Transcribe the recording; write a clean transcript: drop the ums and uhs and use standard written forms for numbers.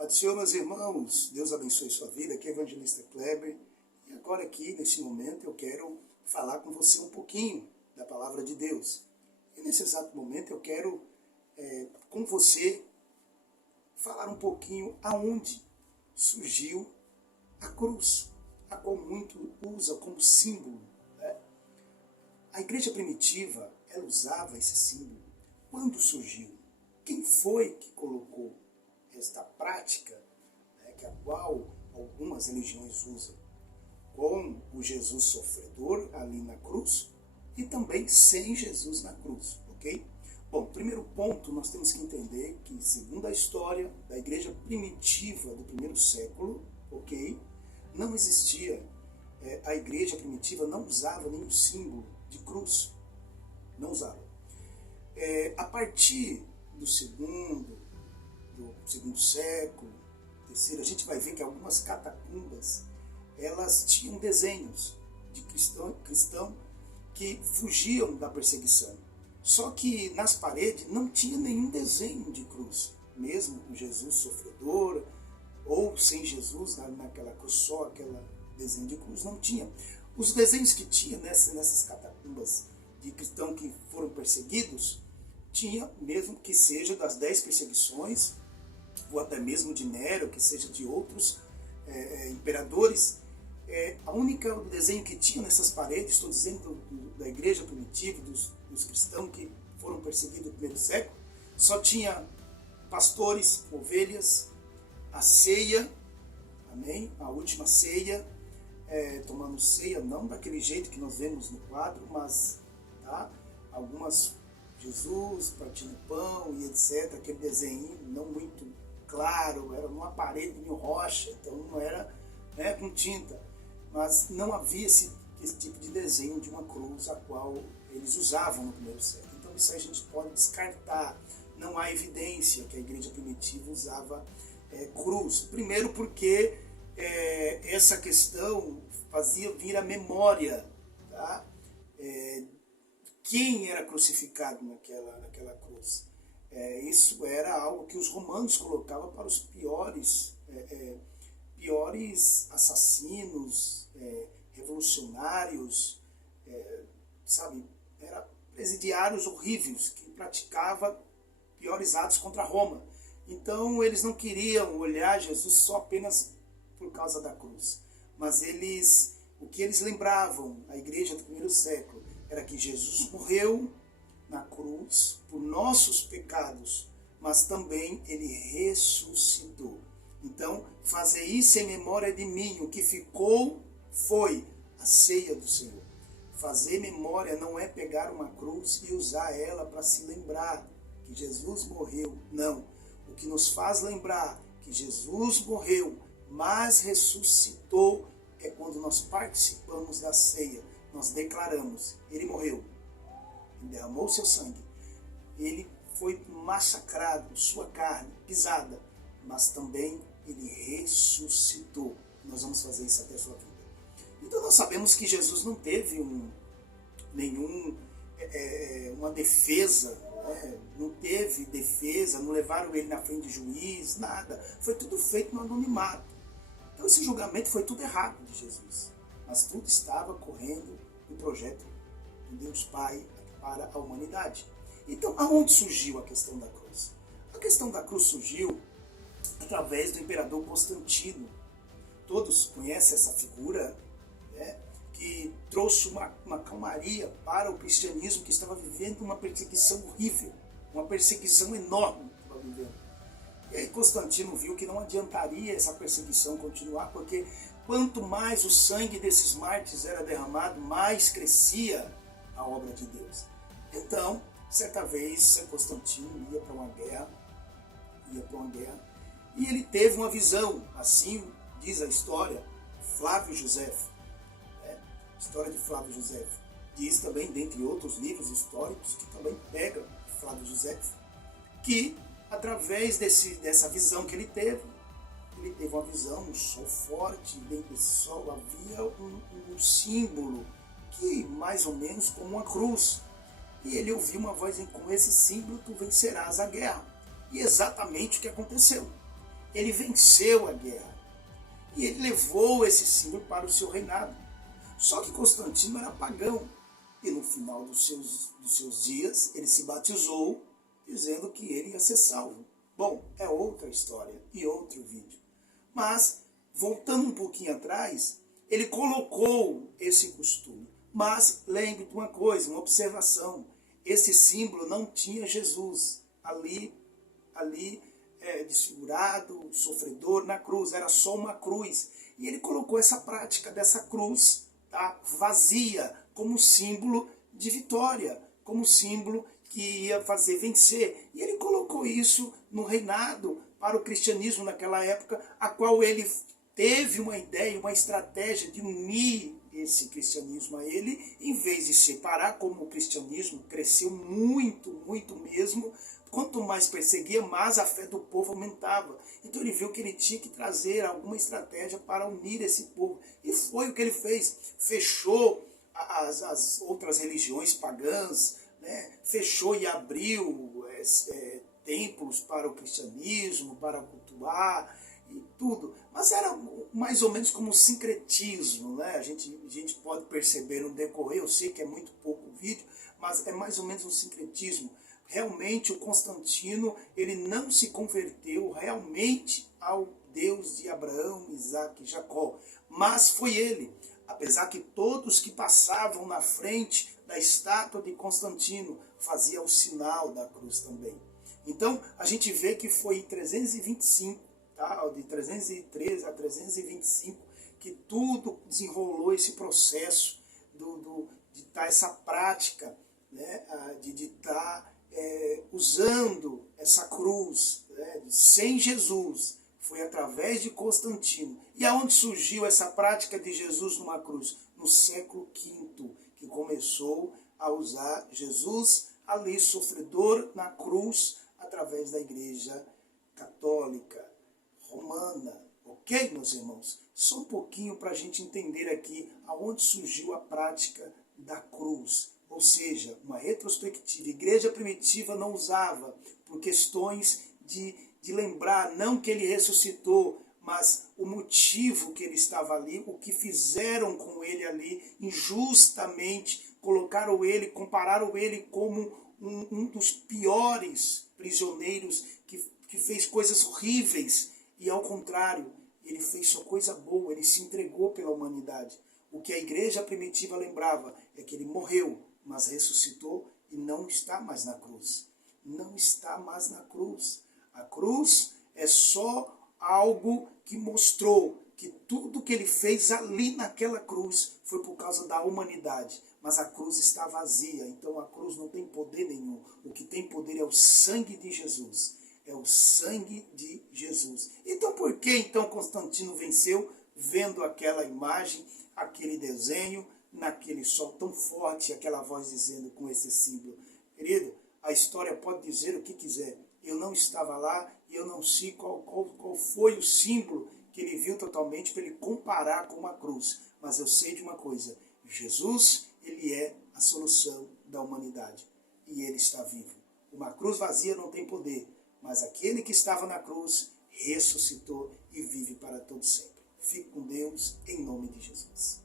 Pai do Senhor, meus irmãos, Deus abençoe sua vida, aqui é o Evangelista Kleber, e agora aqui, nesse momento, eu quero falar com você um pouquinho da Palavra de Deus. E nesse exato momento eu quero, com você, falar um pouquinho aonde surgiu a cruz, a qual muito usa como símbolo. Né? A igreja primitiva, ela usava esse símbolo. Quando surgiu? Quem foi que colocou esta prática, né, que a qual algumas religiões usam, com o Jesus sofredor ali na cruz e também sem Jesus na cruz, ok? Bom, primeiro ponto, nós temos que entender que, segundo a história da igreja primitiva do primeiro século, ok? Não existia, a igreja primitiva não usava nenhum símbolo de cruz, não usava. A partir do segundo século, terceiro, a gente vai ver que algumas catacumbas, elas tinham desenhos de cristão que fugiam da perseguição. Só que nas paredes não tinha nenhum desenho de cruz, mesmo com Jesus sofredor, ou sem Jesus naquela cruz, só aquele desenho de cruz, não tinha. Os desenhos que tinha nessas catacumbas de cristãos que foram perseguidos, tinha mesmo que seja das 10 perseguições, ou até mesmo de Nero, que seja de outros imperadores. A única desenho que tinha nessas paredes, estou dizendo da igreja primitiva, dos cristãos que foram perseguidos no primeiro século, só tinha pastores, ovelhas, a ceia, amém? A última ceia, tomando ceia, não daquele jeito que nós vemos no quadro, mas tá? Algumas, Jesus partindo pão e etc, aquele desenho não muito claro, era numa parede de rocha, então não era, né, com tinta, mas não havia esse tipo de desenho de uma cruz a qual eles usavam no primeiro século. Então isso a gente pode descartar, não há evidência que a igreja primitiva usava cruz. Primeiro porque essa questão fazia vir à memória, tá? Quem era crucificado naquela cruz. Isso era algo que os romanos colocavam para os piores assassinos, revolucionários, sabe, eram presidiários horríveis que praticavam piores atos contra Roma. Então eles não queriam olhar Jesus só apenas por causa da cruz, mas o que eles lembravam, a igreja do primeiro século, era que Jesus morreu na cruz por nossos pecados, mas também ele ressuscitou. Então, fazer isso em memória de mim, o que ficou foi a ceia do Senhor. Fazer memória não é pegar uma cruz e usar ela para se lembrar que Jesus morreu. Não. O que nos faz lembrar que Jesus morreu, mas ressuscitou, é quando nós participamos da ceia. Nós declaramos, ele morreu, ele derramou seu sangue, ele foi massacrado, sua carne pisada, mas também ele ressuscitou. Nós vamos fazer isso até a sua vida. Então nós sabemos que Jesus não teve uma defesa, não teve defesa, não levaram ele na frente de juiz, nada. Foi tudo feito no anonimato. Então esse julgamento foi tudo errado de Jesus. Mas tudo estava correndo no projeto de Deus Pai para a humanidade. Então, aonde surgiu a questão da cruz? A questão da cruz surgiu através do imperador Constantino. Todos conhecem essa figura, né, que trouxe uma calmaria para o cristianismo, que estava vivendo uma perseguição horrível, uma perseguição enorme que estava vivendo. E aí Constantino viu que não adiantaria essa perseguição continuar, porque quanto mais o sangue desses mártires era derramado, mais crescia a obra de Deus. Então, certa vez, Constantino ia para uma guerra, e ele teve uma visão, assim diz a história, Flávio Josefo. A história de Flávio Josefo. Diz também, dentre outros livros históricos, que também pega Flávio Josefo, que através dessa visão que ele teve uma visão, um sol forte, dentro desse sol havia um símbolo, que mais ou menos como uma cruz. E ele ouviu uma voz: com esse símbolo tu vencerás a guerra. E exatamente o que aconteceu. ele venceu a guerra e ele levou esse símbolo para o seu reinado. Só que Constantino era pagão e no final dos seus dias ele se batizou dizendo que ele ia ser salvo. Bom, é outra história e outro vídeo. Mas, voltando um pouquinho atrás, ele colocou esse costume. Mas lembre de uma coisa, uma observação. Esse símbolo não tinha Jesus ali desfigurado, sofredor na cruz. Era só uma cruz. E ele colocou essa prática dessa cruz, tá, vazia, como símbolo de vitória, como símbolo que ia fazer vencer. E ele colocou isso no reinado para o cristianismo naquela época, a qual ele teve uma ideia, uma estratégia de unir esse cristianismo a ele, em vez de separar, como o cristianismo cresceu muito, muito mesmo. Quanto mais perseguia, mais a fé do povo aumentava. Então ele viu que ele tinha que trazer alguma estratégia para unir esse povo. E foi o que ele fez. Fechou as outras religiões pagãs, né? Fechou e abriu templos para o cristianismo, para cultuar e tudo. Mas era mais ou menos como um sincretismo, né? A gente pode perceber no decorrer, eu sei que é muito pouco vídeo, mas é mais ou menos um sincretismo. Realmente o Constantino, ele não se converteu realmente ao Deus de Abraão, Isaac e Jacó, mas foi ele. Apesar que todos que passavam na frente da estátua de Constantino faziam o sinal da cruz também. Então a gente vê que foi em 325, tá? De 313 a 325, que tudo desenrolou esse processo de estar essa prática, né? De estar usando essa cruz, né? Sem Jesus. Foi através de Constantino. E aonde surgiu essa prática de Jesus numa cruz? No século V, que começou a usar Jesus ali sofredor na cruz através da Igreja Católica Romana. Ok, meus irmãos? Só um pouquinho para a gente entender aqui aonde surgiu a prática da cruz. Ou seja, uma retrospectiva. A igreja primitiva não usava por questões de lembrar, não que ele ressuscitou, mas o motivo que ele estava ali, o que fizeram com ele ali, injustamente, colocaram ele, compararam ele como um dos piores prisioneiros que fez coisas horríveis, e ao contrário, ele fez só coisa boa, ele se entregou pela humanidade. O que a igreja primitiva lembrava é que ele morreu, mas ressuscitou e não está mais na cruz. Não está mais na cruz. A cruz é só algo que mostrou que tudo que ele fez ali naquela cruz foi por causa da humanidade. Mas a cruz está vazia, então a cruz não tem poder nenhum. O que tem poder é o sangue de Jesus. É o sangue de Jesus. Então por que então Constantino venceu vendo aquela imagem, aquele desenho, naquele sol tão forte, aquela voz dizendo com esse símbolo? Querido, a história pode dizer o que quiser. Eu não estava lá e eu não sei qual foi o símbolo que ele viu totalmente para ele comparar com uma cruz. Mas eu sei de uma coisa, Jesus, ele é a solução da humanidade e ele está vivo. Uma cruz vazia não tem poder, mas aquele que estava na cruz ressuscitou e vive para todo sempre. Fique com Deus, em nome de Jesus.